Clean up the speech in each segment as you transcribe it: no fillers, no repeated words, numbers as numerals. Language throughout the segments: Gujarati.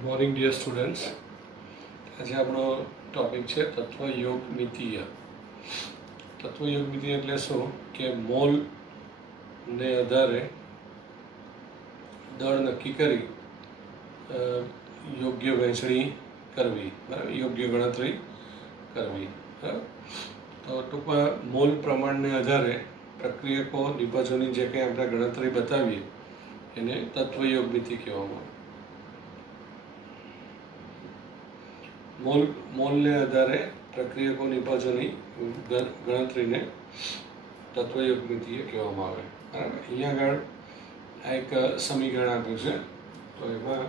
Good morning dear students. આજે આપણો ટોપિક છે તત્વયોગમિતીય. તત્વયોગમિતીય એટલે શું કે મોલને આધારે દળ નક્કી કરી યોગ્ય વહેંચણી કરવી, બરાબર, યોગ્ય ગણતરી કરવી. બરાબર. તો ટૂંકમાં મોલ પ્રમાણને આધારે પ્રક્રિયકો નિપજોની જે કંઈ આપણે ગણતરી બતાવીએ એને તત્વયોગમિતિ કહેવામાં આવે. મોલને આધારે પ્રક્રિયકો નિપજોની ગણતરીને તત્વયોગમિતિય કહેવામાં આવે. બરાબર. અહીંયા આગળ આ એક સમીકરણ આપ્યું છે. તો એમાં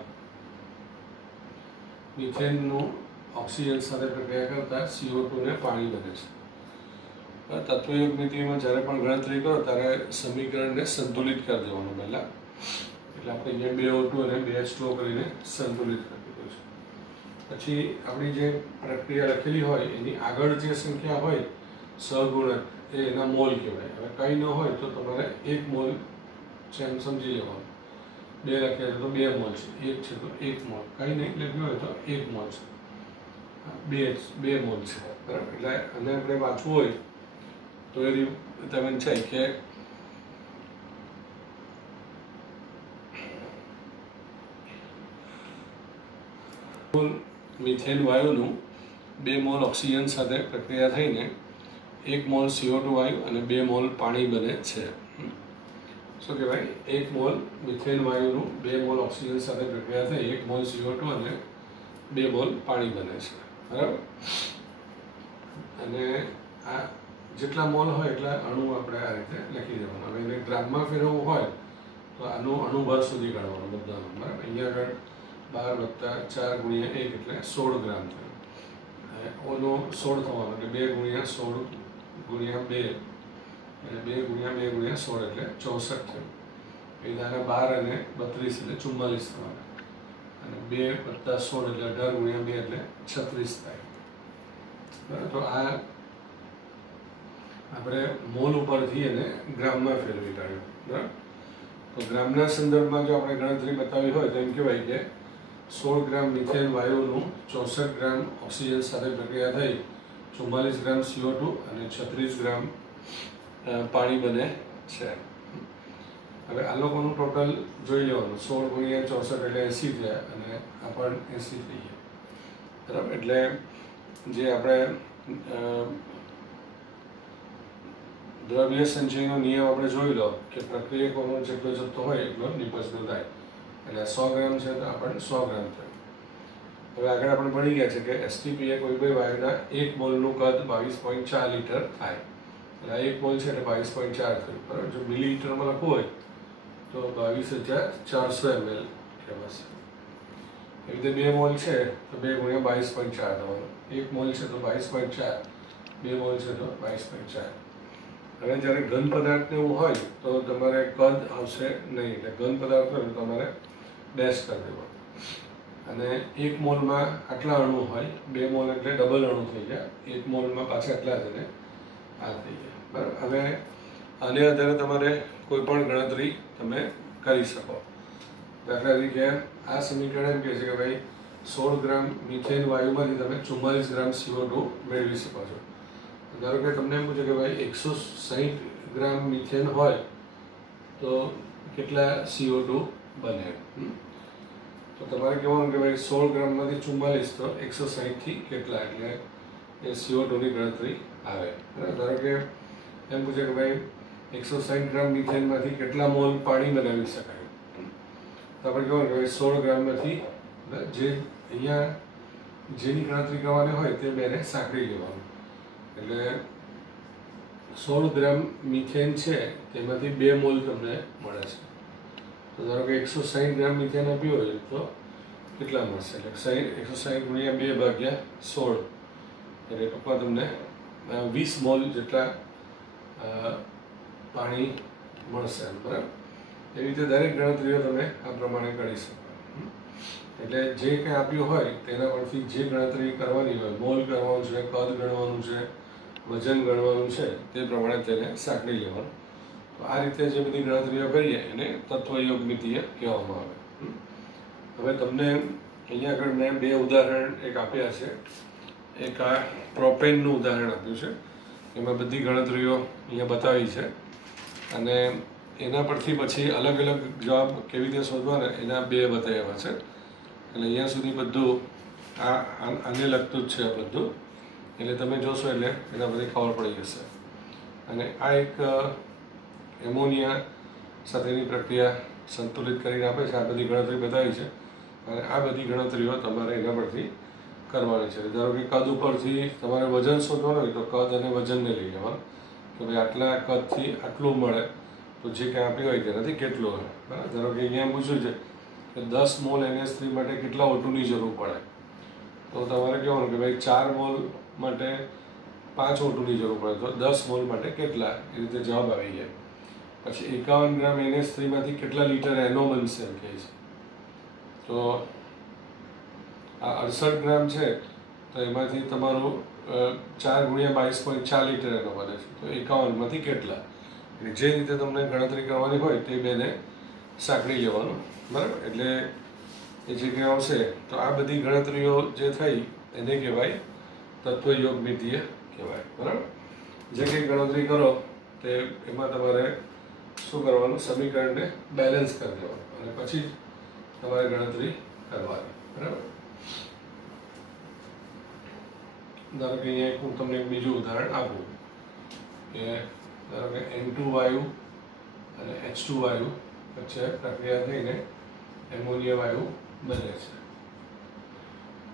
મિથેનનું ઓક્સિજન સાથે પ્રક્રિયા કરતા CO2 ને પાણી બને છે. તત્વયોગમિતિમાં જ્યારે પણ ગણતરી કરો ત્યારે સમીકરણને સંતુલિત કરી દેવાનું પહેલાં. એટલે આપણે અહીંયા 2O2 અને 2H2O કરીને સંતુલિત કરી દીધું છે. પછી આપણી જે પ્રક્રિયા લખેલી હોય એની આગળ જે સંખ્યા હોય સહગુણક એ એના મોલ કહેવાય. હવે કંઈ ન હોય તો તમારે 1 મોલ છે એમ સમજી લેવાનું. 2 લખ્યા તો 2 મોલ છે, 1 છે તો 1 મોલ, કંઈ નહીં લખ્યું હોય તો 1 મોલ છે, 2 મોલ છે. બરાબર. એટલે અને આપણે વાંચવું હોય તો એ તમે છે કે મિથેન વાયુનું 2 મોલ ઓક્સિજન સાથે પ્રક્રિયા થઈને 1 મોલ CO2 વાયુ અને 2 મોલ પાણી બને છે. શું કહેવાય? 1 મોલ મિથેન વાયુનું 2 મોલ ઓક્સિજન સાથે પ્રક્રિયા થઈ 1 મોલ CO2 અને 2 મોલ પાણી બને છે. બરાબર. અને આ જેટલા મોલ હોય એટલા અણુ આપણે આ રીતે લખી દેવાના. હવે એને ગ્રામમાં ફેરવવું હોય તો આનું અણુભાર સુધી કાઢવાનું બધાનું. બરાબર. અહીંયા આગળ 12 + 4 × 1 એટલે 16 ગ્રામ થયું. ઓનો 16 થવાનો એટલે 2 × 16 × 2 એટલે 2 × 2 × 16 એટલે 64 થયું. એ આના 12 અને 32 એટલે 44 થવાના. અને 2 + 16 એટલે 18 × 2 એટલે 36 થાય. બરાબર. તો આ આપણે મોલ ઉપરથી એને ગ્રામમાં ફેરવી કાઢ્યું. બરાબર. તો ગ્રામના સંદર્ભમાં જો આપણે ગણતરી બતાવી હોય તો એમ કહેવાય કે 16 ગ્રામ મિથેન વાયુનું 64 ગ્રામ ઓક્સિજન સાથે પ્રક્રિયા થઈ 44 ગ્રામ CO2 અને 36 ગ્રામ પાણી બને છે. હવે આ લોકોનું ટોટલ જોઈ લેવાનું. 16 × 64 એટલે 80 થયા અને આ પણ 80 થઈ ગયા. બરાબર. એટલે જે આપણે દ્રવ્ય સંચયનો નિયમ આપણે જોઈ લો કે પ્રક્રિયકોનો જેટલો જથ્થો હોય એટલો નિપજનો થાય. એટલે 100 ગ્રામ છે તો આપણને 100 ગ્રામ થયું. હવે આગળ આપણે ભણી ગયા છે કે STP એ કોઈ પણ વાયુના 1 મોલનું કદ 22.4 લીટર થાય. એટલે આ 1 મોલ છે એટલે 22.4 થયું. બરાબર. જો મિલીલીટરમાં લખવું હોય તો 22,400 ml કહેવાશે. એ રીતે 2 મોલ છે તો 2 × 22.4 થવાનું. 1 મોલ છે તો 22.4, 2 મોલ છે તો 22.4. હવે જ્યારે ઘન પદાર્થને એવું હોય તો તમારે કદ આવશે નહીં. એટલે ઘન પદાર્થ હોય તો તમારે ડેશ કરી દેવાનું. અને 1 મોલમાં આટલા અણુ હોય, 2 મોલ એટલે ડબલ અણુ થઈ ગયા, 1 મોલમાં પાછા આટલા જ અને આ થઈ ગયા. બરાબર. હવે આને આધારે તમારે કોઈ પણ ગણતરી તમે કરી શકો. દાખલા તરીકે આ સમીકરણ એમ કહે છે કે ભાઈ 16 ગ્રામ મિથેન વાયુમાંથી તમે 44 ગ્રામ CO2 મેળવી શકો છો. ધારો કે તમને એમ પૂછે કે ભાઈ 160 ગ્રામ મિથેન હોય તો કેટલા CO2 બને? તો તમારે કહેવાનું કે ભાઈ 16 ગ્રામમાંથી 44 તો 160 થી કેટલા, એટલે એ CO2 ની ગણતરી આવે. ધારો કે એમ પૂછે કે ભાઈ 160 ગ્રામ મિથેનમાંથી કેટલા મોલ પાણી બનાવી શકાય? તો આપણે કહેવાનું કે ભાઈ 16 ગ્રામમાંથી જે અહીંયા જેની ગણતરી કરવાની હોય તે બેને સાંકળી લેવાનું. એટલે 16 ગ્રામ મિથેન છે તેમાંથી 2 મોલ તમને મળે છે. તો ધારો કે 160 ગ્રામ મિથેન આપ્યું હોય તો કેટલા મળશે? એટલે 160 × 2/16 એટલે ટૂંકમાં તમને 20 મોલ જેટલા પાણી મળશે. બરાબર. એવી રીતે દરેક ગણતરીઓ તમે આ પ્રમાણે કરી શકો. એટલે જે કંઈ આપ્યું હોય તેના પરથી જે ગણતરી કરવાની હોય, મોલ કરવાનું છે, કદ ગણવાનું છે, વજન ગણવાનું છે, તે પ્રમાણે તેને સાંકળી લેવાનું. તો આ રીતે જે બધી ગણતરીઓ કરીએ એને તત્વયોગમિતીય કહેવામાં આવે. હવે તમને અહીંયા આગળ મેં બે ઉદાહરણ એક આપ્યા છે. એક આ પ્રોપેનનું ઉદાહરણ આપ્યું છે, એમાં બધી ગણતરીઓ અહીંયા બતાવી છે અને એના પરથી પછી અલગ અલગ જવાબ કેવી રીતે શોધવાના એના બે બતાવ્યા છે. એટલે અહીંયા સુધી બધું આને લગતું જ છે બધું, એટલે તમે જોશો એટલે એના બધી ખબર પડી જશે. અને આ એક એમોનિયા સાથેની પ્રક્રિયા સંતુલિત કરીને આપે છે. આ બધી ગણતરી બતાવી છે અને આ બધી ગણતરીઓ તમારે એના પરથી કરવાની છે. ધારો કે કદ ઉપરથી તમારે વજન શોધવાનું હોય તો કદ અને વજનને લઈ લેવાનું કે ભાઈ આટલા કદથી આટલું મળે તો જે કંઈ આપ્યું હોય તેનાથી કેટલું હોય. બરાબર, ધારો કે અહીંયા પૂછ્યું છે કે 10 મોલ NH3 માટે કેટલા O2ની જરૂર પડે, તો તમારે કહેવાનું કે ભાઈ 4 મોલ માટે 5 O2ની જરૂર પડે, તો 10 મોલ માટે કેટલા, એ રીતે જવાબ આવી જાય. પછી 51 ગ્રામ NH3 માંથી કેટલા લીટર NO બનશે એમ કહે છે. તો આ 68 ગ્રામ છે તો એમાંથી તમારું 4 × 22.4 લીટર NO બને છે. તો 51 માંથી કેટલા, જે રીતે તમને ગણતરી કરવાની હોય તે બેને સાંકળી લેવાનું. બરાબર, એટલે એ જે કંઈ આવશે તો આ બધી ગણતરીઓ જે થઈ એને કહેવાય તત્વયોગમિતીય કહેવાય. બરાબર, જે કંઈ ગણતરી કરો તે એમાં તમારે શું કરવાનું, સમીકરણને બેલેન્સ કરી દેવાનું અને પછી તમારે ગણતરી કરવાની. બરાબર, ધારો કે અહીંયા હું તમને એક બીજું ઉદાહરણ આપું કે ધારો કે N2 વાયુ અને H2 વાયુ વચ્ચે પ્રક્રિયા થઈને એમોનિયા વાયુ બને છે.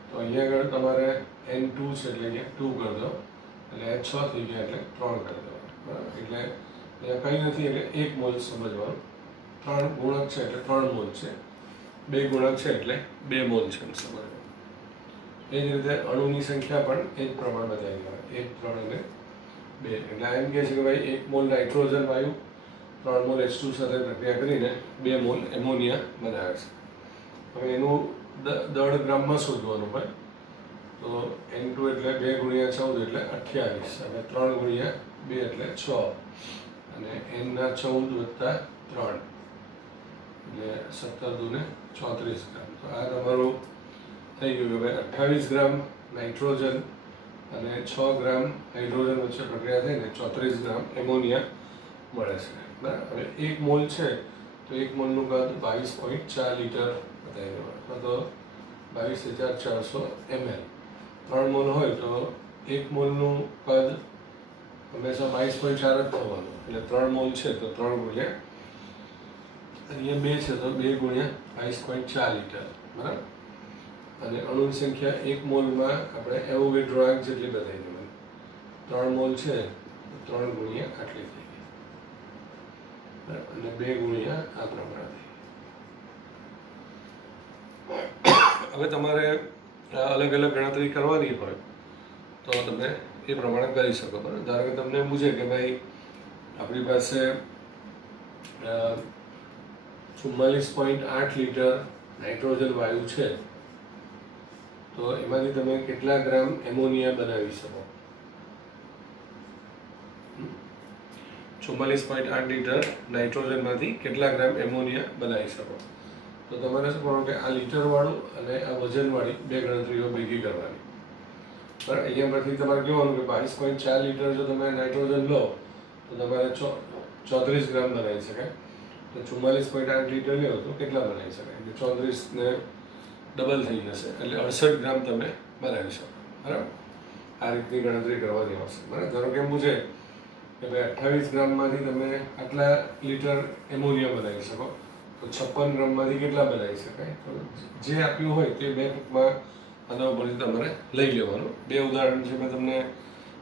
તો અહીંયા આગળ તમારે N2 છે એટલે અહીંયા 2 કરી દો, એટલે H6 થઈ ગયા એટલે 3 કરી દો. બરાબર, એટલે અહીંયા કંઈ નથી એટલે 1 મોલ સમજવાનું. 3 ગુણક છે એટલે 3 મોલ છે, 2 ગુણક છે એટલે 2 મોલ છે એમ સમજવાનું. એ જ રીતે અણુની સંખ્યા પણ એ જ પ્રમાણ બતાવી હોય, 1, 3 અને 2. એટલે એમ કહે છે કે ભાઈ 1 મોલ નાઇટ્રોજન વાયુ 3 મોલ H2 સાથે પ્રક્રિયા કરીને 2 મોલ એમોનિયા બનાવે છે. હવે એનું દળ ગ્રામમાં શોધવાનું હોય તો N2 એટલે 2 × 14 એટલે 28 અને 3 × 2 એટલે 6 અને N ના 14 + 3 એટલે 17 × 2 = 34 ગ્રામ. તો આ તમારું થઈ ગયું કે ભાઈ 28 ગ્રામ નાઇટ્રોજન અને 6 ગ્રામ હાઇડ્રોજન વચ્ચે પ્રક્રિયા થઈને 34 ગ્રામ એમોનિયા મળે છે. બરાબર, હવે 1 મોલ છે તો 1 મોલનું કદ 22.4 લીટર બતાવી દેવાનું, અથવા તો 22,400 ml. 3 મોલ હોય તો 1 મોલનું કદ હંમેશા 22.4 જ થવાનું, એટલે 3 મોલ છે તો 3 × અહીંયા 2 છે તો 2 × 22.4 લીટર. બરાબર, અને અણુની સંખ્યા 1 મોલમાં આપણે એવોગેડ્રો જેટલી બતાવી દેવાની. 3 મોલ છે તો 3 × આટલી થઈ ગઈ. બરાબર, અને 2 × આ પ્રમાણે થઈ. હવે તમારે અલગ અલગ ગણતરી કરવાની હોય તો તમે એ પ્રમાણે કરી શકો. બરાબર, ધારો કે તમને એમ પૂછે કે ભાઈ આપણી પાસે 44.8 લીટર નાઇટ્રોજન વાયુ છે તો એમાંથી તમે કેટલા ગ્રામ એમોનિયા બનાવી શકો. 44.8 લીટર નાઇટ્રોજનમાંથી કેટલા ગ્રામ એમોનિયા બનાવી શકો. તો તમારે શું કરવાનું કે આ લીટરવાળું અને આ વજનવાળી બે ગણતરીઓ ભેગી કરવાની. બરાબર, અહીંયા પરથી તમારે કહેવાનું કે 22.4 લીટર જો તમે નાઇટ્રોજન લો તો તમારે 34 ગ્રામ બનાવી શકાય. તો 44.8 લીટર લો તો કેટલા બનાવી શકાય, એટલે 34 ને ડબલ થઈ જશે એટલે 68 ગ્રામ તમે બનાવી શકો. બરાબર, આ રીતની ગણતરી કરવાની આવશે. બરાબર, ધારો કે એમ પૂછે કે ભાઈ 28 ગ્રામમાંથી તમે આટલા લીટર એમોનિયા બનાવી શકો તો 56 ગ્રામમાંથી કેટલા બનાવી શકાય. તો જે આપ્યું હોય તે બે ટૂંકમાં આના ઉપરથી તમારે લઈ લેવાનું. બે ઉદાહરણ છે મેં તમને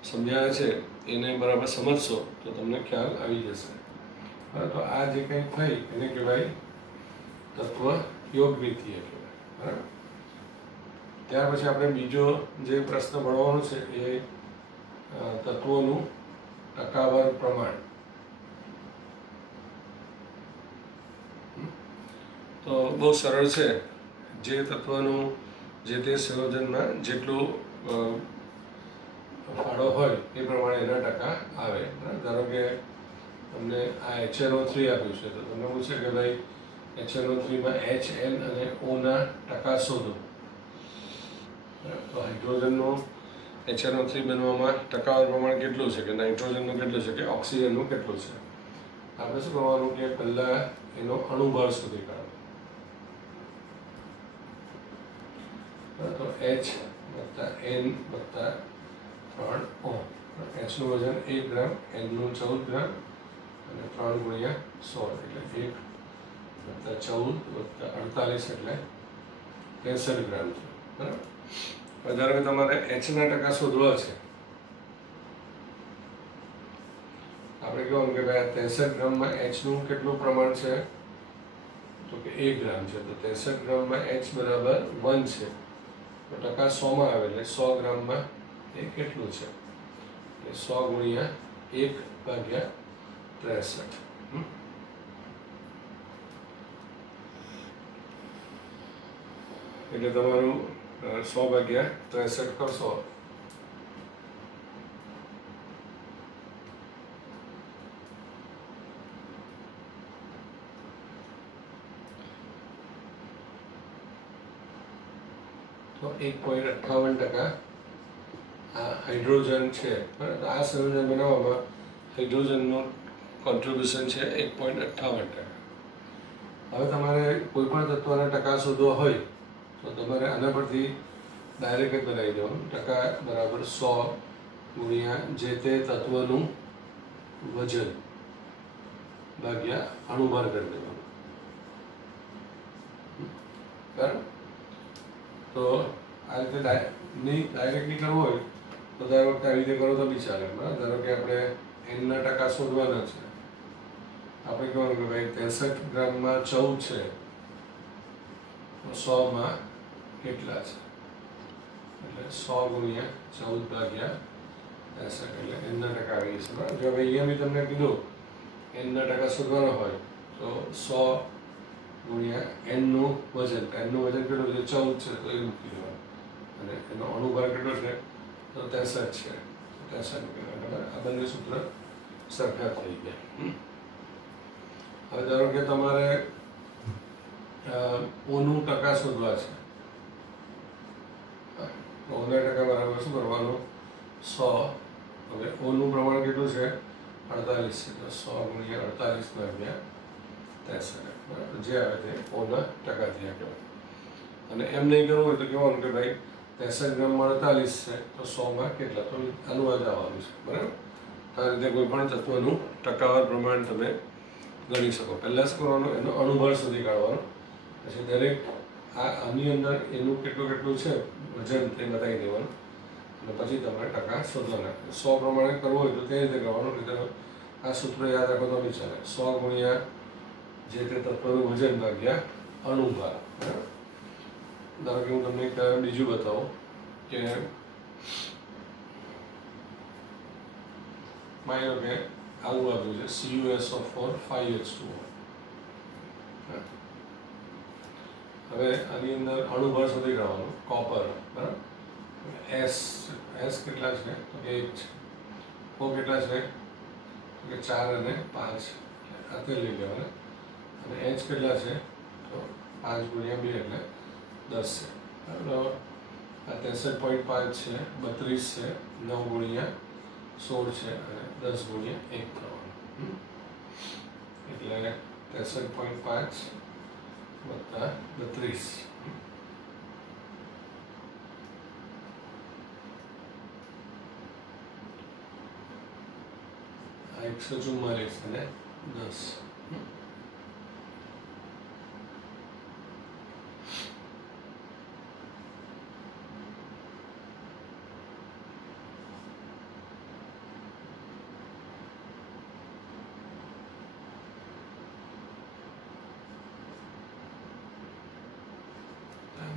સમજાવ્યા છે, એને બરાબર સમજશો તો તમને ખ્યાલ આવી જશે. બરાબર, તો આ જે કંઈ થઈ એને કહેવાય તત્વયોગમિતીય કહેવાય. બરાબર, ત્યાર પછી આપણે બીજો જે પ્રશ્ન ભણવાનો છે એ તત્વોનું ટકાવાર પ્રમાણ. તો બહુ સરળ છે, જે તત્વનું જે તે સંયોજનમાં જેટલું ફાળો હોય એ પ્રમાણે એના ટકા આવે. ધારો કે તમને આ HNO3 આપ્યું છે તો તમને પૂછે કે ભાઈ HNO3 માં H, N અને O ના ટકા શોધો. તો હાઇડ્રોજનનું HNO3 બનવામાં ટકાવાર પ્રમાણ કેટલું છે, કે નાઇટ્રોજનનું કેટલું છે, કે ઓક્સિજનનું કેટલું છે. આપણે શું કરવાનું કે પહેલાં એનો અણુભાર શોધી કાઢો. તો H + N + 3O. Hનું વજન 1 ગ્રામ, Nનું 14 ગ્રામ અને 3 × 16 એટલે 1 + 14 + 48 એટલે 63 ગ્રામ છે. બરાબર. ધારો કે તમારે Hના ટકા શોધવા છે. આપણે કહેવાનું કે ભાઈ 63 ગ્રામમાં Hનું કેટલું પ્રમાણ છે, તો કે 1 ગ્રામ છે. તો 63 ગ્રામમાં H બરાબર 1 છે. તો ટકા 100માં આવે એટલે 100 ગ્રામમાં એ કેટલું છે, એટલે 100 × 1/63. એટલે તમારું 100/63 કરશો તો 1.58% આ હાઇડ્રોજન છે. બરાબર. આ સંયોજન બનાવવામાં હાઇડ્રોજનનું કોન્ટ્રીબ્યુશન છે 1.58%. હવે તમારે કોઈ પણ તત્વના ટકા શોધવા હોય તો તમારે આના પરથી ડાયરેક્ટ જ બનાવી દેવાનું. ટકા બરાબર 100 ગુણ્યા જે તે તત્વનું વજન ભાગ્યા અણુભાર કરી દેવાનું. બરાબર. તો આ રીતે ડાયરેક્ટલી કરવું હોય તો દર વખતે આવી રીતે કરો તો બી ચાલે. બરાબર. ધારો કે આપણે Nના ટકા શોધવાના છે. આપણે કહેવાનું કે ભાઈ 63 ગ્રામમાં 14 છે તો 100માં કેટલા છે, એટલે 100 × 14/63 એટલે Nના ટકા આવી જશે. બરાબર. જો હવે અહીંયા બી તમને કીધું Nના ટકા શોધવાના હોય તો 100 × Nનું વજન. Nનું વજન કેટલું છે, 14 છે, તો એ મૂકી દેવાનું. અને એનો અણુભાર કેટલો છે, તો 63 છે. 63 મૂકી દેવાનું. આ બંને સૂત્ર સરખા થઈ ગયા. હવે ધારો કે તમારે ઓનું ટકા શોધવા છે. ઓના ટકા બરાબર શું કરવાનું, 100. હવે ઓનું પ્રમાણ કેટલું છે, 48 છે. તો 100 × 48/63. બરાબર. જે આવે તે ઓના ટકા થયા કહેવાય. અને એમ નહીં કરવું હોય તો કહેવાનું કે ભાઈ 63 ગ્રામમાં 48 છે તો 100માં કેટલા, તો આનું આ જ આવવાનું છે. બરાબર. તો આ રીતે કોઈ પણ તત્વનું ટકાવાર પ્રમાણ તમે ગણી શકો. પહેલાં શું કરવાનું, એનો અણુભાર શોધી કાઢવાનો. પછી દરેક આની અંદર એનું કેટલું કેટલું છે વજન તે બતાવી દેવાનું. અને પછી તમારે ટકા શોધવાના. 100 પ્રમાણે કરવું હોય તો તે રીતે કરવાનું. એટલે આ સૂત્ર યાદ રાખો તો બી ચાલે. 100 ગુણ્યા જે તે તત્વનું વજન ભાગ્યા અણુભાર. બરાબર. ધારો કે હું તમને એક બીજું બતાવું કે માની લો કે આવું આપ્યું છે CuSO4 5H2O. હવે આની અંદર અણુભાર શોધી કાઢવાનું, કોપર. બરાબર. S કેટલા છે, તો કે 1 છે. O કેટલા છે, તો કે 4 અને 5. આ તે લઈ લેવાના. અને H કેટલા છે, તો 5 × 2 એટલે 10 છે. બરાબર. આ 63.5 છે, 32 છે, 9 × 16 છે અને 10 × 1 થવાનું. એટલે 63.5 + 32. આ 144 અને 10.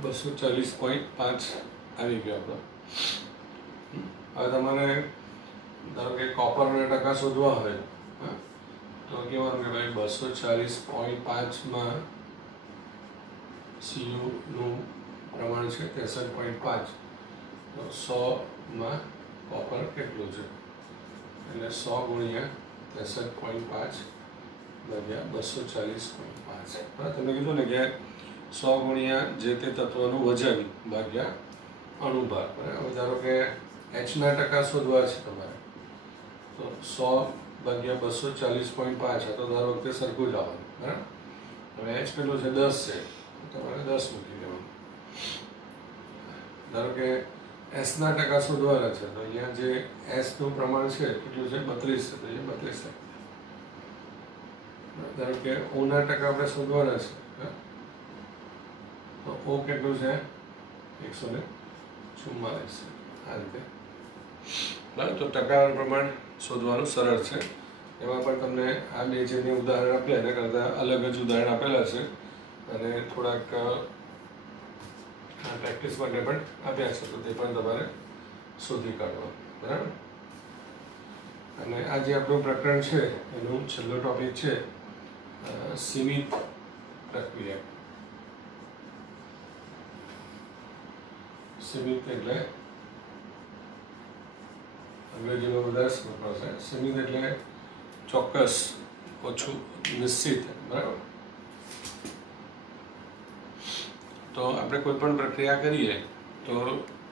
$240.5 આવી ગયો આપણો. હવે તમારે ધારો કે કોપરના ટકા શોધવા હોય તો કહેવાનું કે ભાઈ 240.5માં Cuનું પ્રમાણ છે 63.5. તો 100માં કોપર કેટલું છે, એટલે 100 × 63.5 ભાગ્યા 240.5. તમે કીધું ને કે 100 ગુણ્યા જે તે તત્વનું વજન ભાગ્યા અણુભાર. બરાબર, ધારો કે એચના ટકા શોધવા છે તમારે, તો 100/240.5 તો દર વખતે સરખું જ આવવાનું. બરાબર, હવે એચ કેટલું છે? 10 છે, તમારે 10 મૂકી દેવાનું. ધારો કે એસના ટકા શોધવાના છે, તો અહીંયા જે એસનું પ્રમાણ છે કેટલું છે? 32 છે, તો એ 32 થાય. ધારો કે ઓના ટકા આપણે શોધવાના છે, તો ઓ કેટલું છે? 144 છે. આ રીતે બરાબર. તો ટકાનું પ્રમાણ શોધવાનું સરળ છે. એમાં પણ તમને આ બે જે મેં ઉદાહરણ આપ્યા એના કરતાં અલગ જ ઉદાહરણ આપેલા છે અને થોડાક પ્રેક્ટિસ માટે પણ આપ્યા છે, તો તે પણ તમારે શોધી કાઢવા. બરાબર. અને આ જે આપણું પ્રકરણ છે એનું છેલ્લો ટોપિક છે સીમિત પ્રક્રિયા. સીમિત એટલે અંગ્રેજીમાં વધારે વપરાશ છે. સીમિત એટલે ચોક્કસ, ઓછું, નિશ્ચિત. બરાબર. તો આપણે કોઈ પણ પ્રક્રિયા કરીએ તો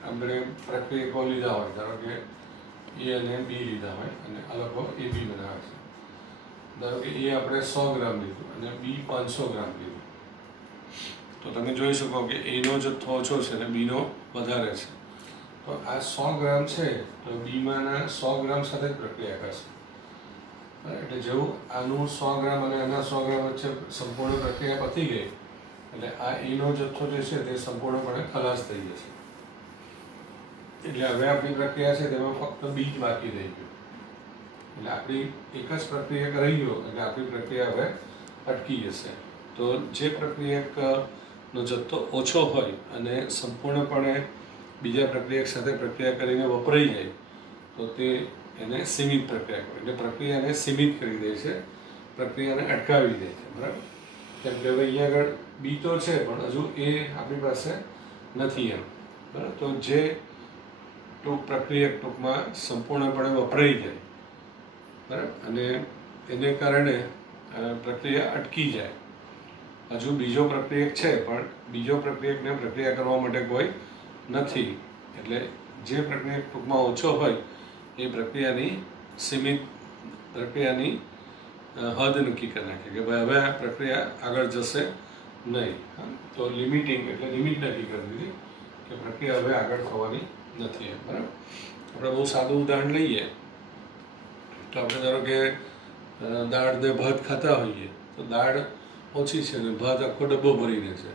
આપણે પ્રક્રિયકો લીધા હોય, ધારો કે એ અને બી લીધા હોય અને આ લોકો એ બી બનાવે છે. ધારો કે એ આપણે 100 ગ્રામ લીધું અને બી 500 ગ્રામ લીધું, તો તમે જોઈ શકો કે એનો જથ્થો ઓછો છે અને બીનો વધારે છે. તો આ 100 ગ્રામ છે તો બીમાંના 100 ગ્રામ સાથે જ પ્રક્રિયા કરશે. એટલે જેવું આનું 100 ગ્રામ અને આના 100 ગ્રામ વચ્ચે સંપૂર્ણ પ્રક્રિયા પતી ગઈ એટલે આ એનો જથ્થો જે છે તે સંપૂર્ણપણે ખલાસ થઈ જશે. એટલે હવે આપણી પ્રક્રિયા છે તેમાં ફક્ત બી જ બાકી રહી ગયું. એટલે આપણી એક જ પ્રક્રિયા રહી ગયો એટલે આપણી પ્રક્રિયા હવે અટકી જશે. તો જે પ્રક્રિયકનો જથ્થો ઓછો હોય અને સંપૂર્ણપણે બીજા પ્રક્રિયક સાથે પ્રક્રિયા કરીને વપરાઈ જાય તો તે એને સીમિત પ્રક્રિયા કહેવાય. એટલે પ્રક્રિયાને સીમિત કરી દે છે, પ્રક્રિયાને અટકાવી દે છે. બરાબર. કેમ કે હવે અહીંયા આગળ બી તો છે પણ હજુ એ આપણી પાસે નથી એમ. બરાબર. તો જે પ્રક્રિયક ટૂંકમાં સંપૂર્ણપણે વપરાઈ જાય, બરાબર, અને એને કારણે પ્રક્રિયા અટકી જાય. હજુ બીજો પ્રક્રિયક છે પણ બીજો પ્રક્રિયકને પ્રક્રિયા કરવા માટે કોઈ નથી. એટલે જે પ્રક્રિયક ટૂંકમાં ઓછો હોય એ પ્રક્રિયાની સીમિત પ્રક્રિયાની હદ નક્કી કરી નાખે કે ભાઈ હવે આ પ્રક્રિયા આગળ જશે નહીં. તો લિમિટિંગ એટલે લિમિટ નક્કી કરી દીધી કે પ્રક્રિયા હવે આગળ થવાની નથી. બરાબર. આપણે બહુ સાદું ઉદાહરણ લઈએ તો આપણે ધારો કે દાળ ને ભાત ખાતા હોઈએ તો દાળ ઓછી છે ને ભાત આખો ડબ્બો ભરીને છે,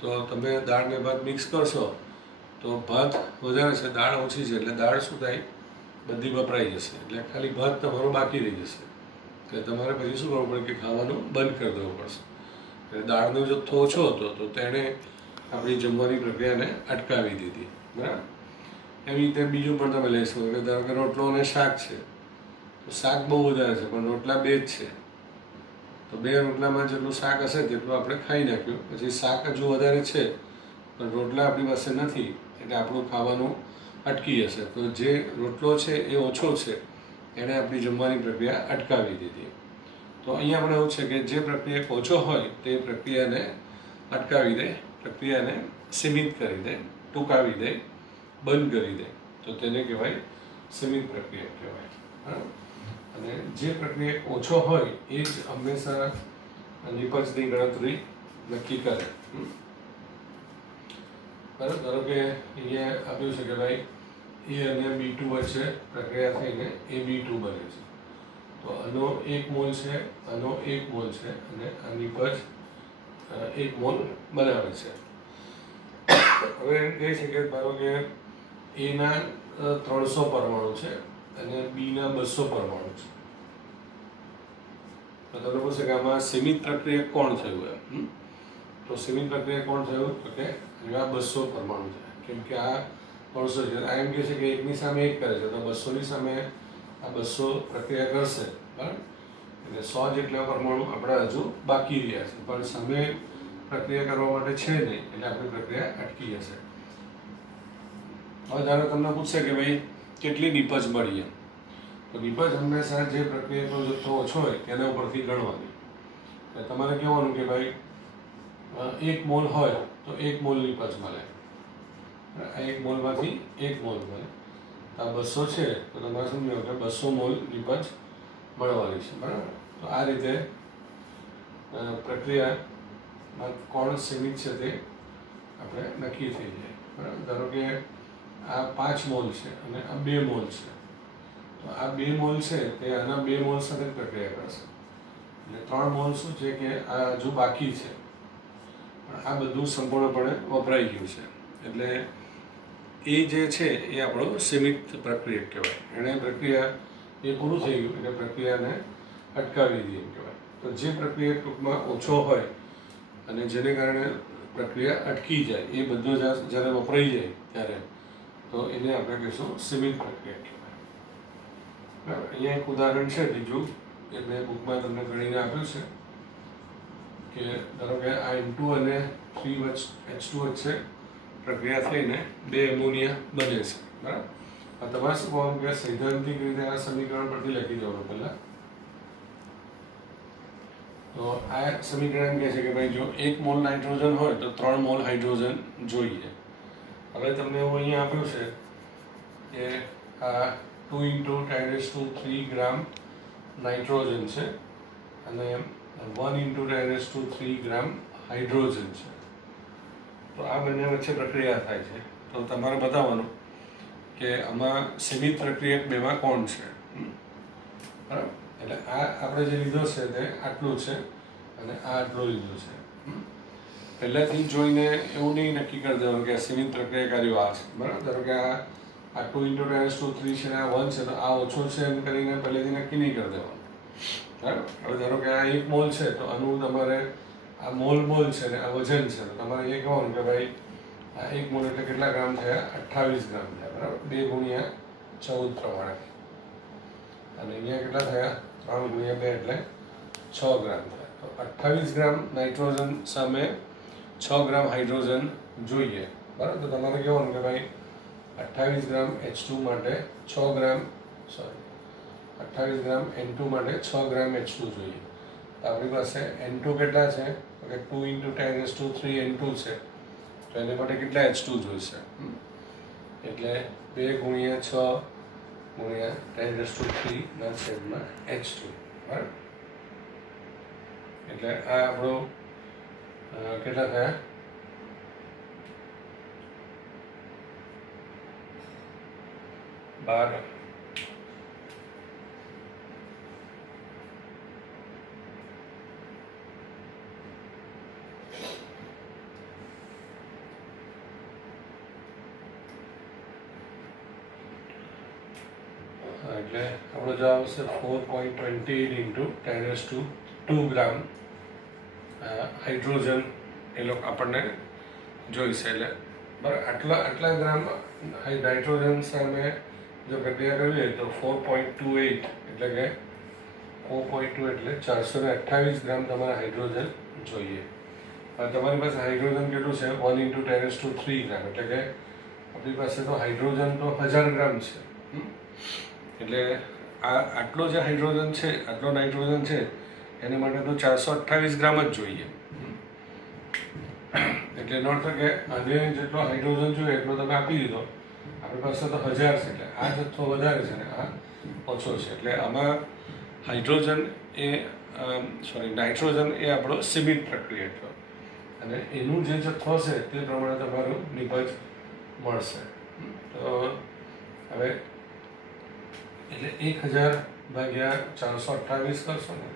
તો તમે દાળ ને ભાત મિક્સ કરશો તો ભાત વધારે છે, દાળ ઓછી છે, એટલે દાળ શું થાય? બધી વપરાઈ જશે. એટલે ખાલી ભાત તમારો બાકી રહી જશે. એટલે તમારે પછી શું કરવું પડે કે ખાવાનું બંધ કરી દેવું પડશે. એટલે દાળનો જથ્થો ઓછો હતો તો તેણે આપણી જમવાની પ્રક્રિયાને અટકાવી દીધી. બરાબર. એવી રીતે બીજું પણ તમે લઈ શકો કે ધારો કે રોટલો અને શાક છે, તો શાક બહુ વધારે છે પણ રોટલા 2 જ છે, તો 2 રોટલામાં જેટલું શાક હશે તેટલું આપણે ખાઈ નાખ્યું. પછી શાક હજુ વધારે છે પણ રોટલા આપણી પાસે નથી એટલે આપણું ખાવાનું અટકી જશે. તો જે રોટલો છે એ ઓછો છે એણે આપણી જમવાની પ્રક્રિયા અટકાવી દીધી. તો અહીંયા પણ એવું છે કે જે પ્રક્રિયક ઓછો હોય તે પ્રક્રિયાને અટકાવી દે, પ્રક્રિયાને સીમિત કરી દે, ટૂંકાવી દે, બંધ કરી દે, તો તેને કહેવાય સીમિત પ્રક્રિયા કહેવાય. બરાબર. અને જે પ્રક્રિયક ઓછો હોય એ જ હંમેશા નિપજની ગણતરી નક્કી કરે. બરાબર. ધારો કે અહીંયા આપ્યું છે કે ભાઈ એ અને B2 વચ્ચે પ્રક્રિયા થઈને AB2 બને છે, તો આનો 1 મોલ છે, આનો 1 મોલ છે અને આ નિપજ 1 મોલ બનાવે છે. હવે એમ કહે છે કે ધારો કે એના 300 પરમાણુ છે અને બીના 200 પરમાણુ છે, તો તમને પૂછે કે આમાં સીમિત પ્રક્રિયા કોણ થયું એમ? તો સીમિત પ્રક્રિયા કોણ થયું? તો કે આ 200 પરમાણુ છે. કેમ કે આ 300 છે, આ એમ કહે છે કે 1ની સામે 1 કરે છે, તો 200ની સામે આ 200 પ્રક્રિયા કરશે. બરાબર. એટલે 100 જેટલા પરમાણુ આપણા હજુ બાકી રહ્યા છે પણ સામે પ્રક્રિયા કરવા માટે છે નહીં એટલે આપણી પ્રક્રિયા અટકી જશે. હવે ધારો તમને પૂછશે કે ભાઈ કેટલી નિપજ મળી એમ? તો નિપજ હંમેશા જે પ્રક્રિયાનો જથ્થો ઓછો હોય તેના ઉપરથી ગણવાની. એટલે તમારે કહેવાનું કે ભાઈ 1 મોલ હોય તો 1 મોલ નિપજ મળે. આ 1 મોલમાંથી 1 મોલ મળે. આ 200 છે તો તમારે સમજો કે 200 મોલ નિપજ મળવાની છે, બરાબર. તો આ રીતે પ્રક્રિયામાં કોણ સીમિત છે તે આપણે નક્કી થઈ જાય, બરાબર. ધારો કે આ 5 મોલ છે અને આ 2 મોલ છે, તો આ 2 મોલ છે તે આના 2 મોલ સાથે જ પ્રક્રિયા કરશે. એટલે 3 મોલ શું છે કે આ હજુ બાકી છે, પણ આ બધું સંપૂર્ણપણે વપરાઈ ગયું છે. એટલે એ જે છે એ આપણો સીમિત પ્રક્રિયક કહેવાય. એણે પ્રક્રિયા એ પૂરું થઈ ગયું એટલે પ્રક્રિયાને અટકાવી દીધી એમ કહેવાય. તો જે પ્રક્રિયા ટૂંકમાં ઓછો હોય અને જેને કારણે પ્રક્રિયા અટકી જાય એ બધો જ્યારે વપરાઈ જાય ત્યારે તો એને આપણે કહીશું સીમિત પ્રક્રિયા કહેવાય, બરાબર. અહીંયા એક ઉદાહરણ છે બીજું, એ મેં બુકમાં તમને ગણીને આપ્યું છે કે ધારો કે આ N2 અને 3H2 વચ્ચે પ્રક્રિયા થઈને 2 એમોનિયા બને છે, બરાબર. તમારે શું કહેવાનું કે સૈદ્ધાંતિક રીતે આ સમીકરણ પરથી લખી જવાનું પહેલાં. તો આ સમીકરણ કહે છે કે ભાઈ જો 1 મોલ નાઇટ્રોજન હોય તો 3 મોલ હાઇડ્રોજન જોઈએ. હવે તમને એવું અહીંયા આપ્યું છે કે આ 2 × 10⁻³ ગ્રામ નાઇટ્રોજન છે અને 1 × 10⁻³ ગ્રામ હાઇડ્રોજન છે. તો આ બંને વચ્ચે પ્રક્રિયા થાય છે. તો તમારે બતાવવાનું કે આમાં સીમિત પ્રક્રિયક બેમાં કોણ છે, બરાબર. એટલે આ આપણે જે લીધો છે તે આટલું છે અને આ આટલું લીધું છે. પહેલાંથી જોઈને એવું નહીં નક્કી કરી દેવાનું કે સીમિત પ્રક્રિયાકારીઓ આ છે, બરાબર. ધારો કે આ 2 × 10⁻³ છે ને આ 1 છે તો આ ઓછો છે એમ કરીને પહેલેથી નક્કી નહીં કરી દેવાનું, બરાબર. હવે ધારો કે આ 1 મોલ છે તો આનું તમારે આ મોલ છે ને આ વજન છે તો તમારે એ કહેવાનું કે ભાઈ આ 1 મોલ એટલે કેટલા ગ્રામ થયા? 28 ગ્રામ થયા, બરાબર. 2 × 14 પ્રમાણે. અને અહીંયા કેટલા થયા? 3 × 2 એટલે 6 ગ્રામ થયા. તો 28 ગ્રામ નાઇટ્રોજન સામે 6 ગ્રામ હાઇડ્રોજન જોઈએ, બરાબર. તો તમારે કહેવાનું કે ભાઈ 28 ગ્રામ H2 માટે 6 ગ્રામ 28 ગ્રામ N2 માટે 6 ગ્રામ H2 જોઈએ. તો આપણી પાસે N2 કેટલા છે? કે 2 × 10⁻³ N2 છે, તો એના માટે કેટલા H2 જોઈશે? એટલે 2 × 6 × 10⁻³ ના છેદમાં H2, બરાબર. એટલે આ આપણો કેટલા થયા? 12. એટલે આપણો જવાબ આવશે 4.28 × 10⁻² ગ્રામ હાઇડ્રોજન એ લોકો આપણને જોઈશે. એટલે બરાબર આટલા ગ્રામ નાઇટ્રોજન સામે જો પ્રક્રિયા કરવી હોય તો 4.28 એટલે કે 4.2 એટલે 428 ગ્રામ તમારે હાઇડ્રોજન જોઈએ. તમારી પાસે હાઇડ્રોજન કેટલું છે? 1 × 10⁻³ ગ્રામ એટલે કે આપણી પાસે તો હાઇડ્રોજન તો 1000 ગ્રામ છે. એટલે આટલો જે હાઇડ્રોજન છે, આટલો નાઇટ્રોજન છે એને માટે તો 428 ગ્રામ જ જોઈએ. એટલે એનો અર્થ કે આને જેટલો હાઇડ્રોજન જોઈએ એટલો તમે આપી દીધો. આપણી પાસે તો 1000 છે એટલે આ જથ્થો વધારે છે ને આ ઓછો છે. એટલે આમાં હાઇડ્રોજન એ નાઇટ્રોજન એ આપણો સીમિત પ્રક્રિયક છે અને એનું જે જથ્થો છે તે પ્રમાણે તમારું નિપજ મળશે. તો હવે એટલે 1000 ભાગ્યા 428 કરશો ને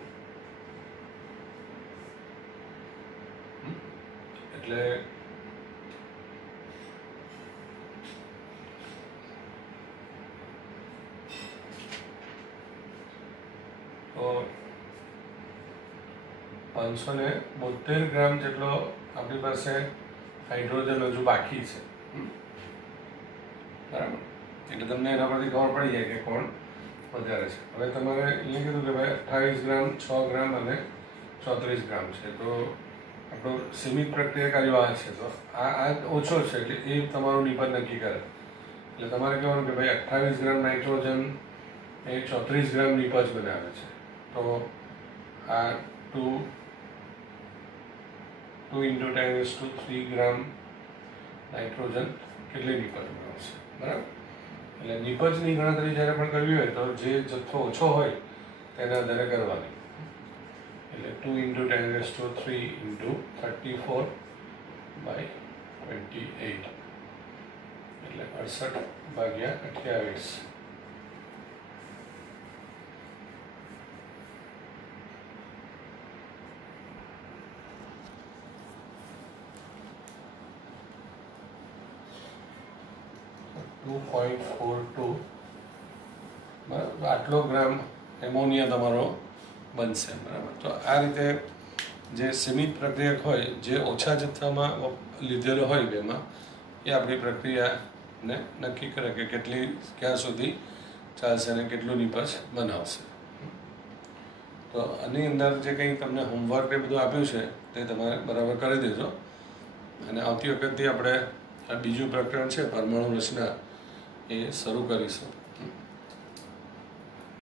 એટલે તો 572 ગ્રામ જેટલો આપણી પાસે હાઇડ્રોજન હજુ બાકી છે, બરાબર. એટલે તમને એના પરથી ખબર પડી જાય કે કોણ વધારે છે. હવે તમારે અહીંયા કીધું કે ભાઈ 28 ગ્રામ, 6 ગ્રામ અને 34 ગ્રામ છે. તો આપણો સીમિત પ્રક્રિયાકારીઓ આ છે. તો આ ઓછો છે એટલે એ તમારું નિપજ નક્કી કરે. એટલે તમારે કહેવાનું કે ભાઈ 28 ગ્રામ નાઇટ્રોજન એ 34 ગ્રામ નિપજ બનાવે છે. તો આ 2 × 10⁻³ ગ્રામ નાઇટ્રોજન કેટલી નિપજ બનાવશે, બરાબર. એટલે નિપજની ગણતરી જ્યારે પણ કરવી હોય તો જે જથ્થો ઓછો હોય તેના આધારે કરવાની. એટલે 2 × 10⁻³ × 34/28 એટલે 68/28. બરાબર, આટલો ગ્રામ એમોનિયા તમારો બનશે, બરાબર. તો આ રીતે જે સીમિત પ્રક્રિયક હોય, જે ઓછા જથ્થામાં લીધેલો હોય બેમાં, એ આપણી પ્રક્રિયાને નક્કી કરે કે કેટલી ક્યાં સુધી ચાલશે અને કેટલું નિપજ બનાવશે. તો આની અંદર જે કંઈ તમને હોમવર્ક એ બધું આપ્યું છે તે તમારે બરાબર કરી દેજો. અને આવતી વખતથી આપણે આ બીજું પ્રકરણ છે પરમાણુ રચના એ શરૂ કરીશું.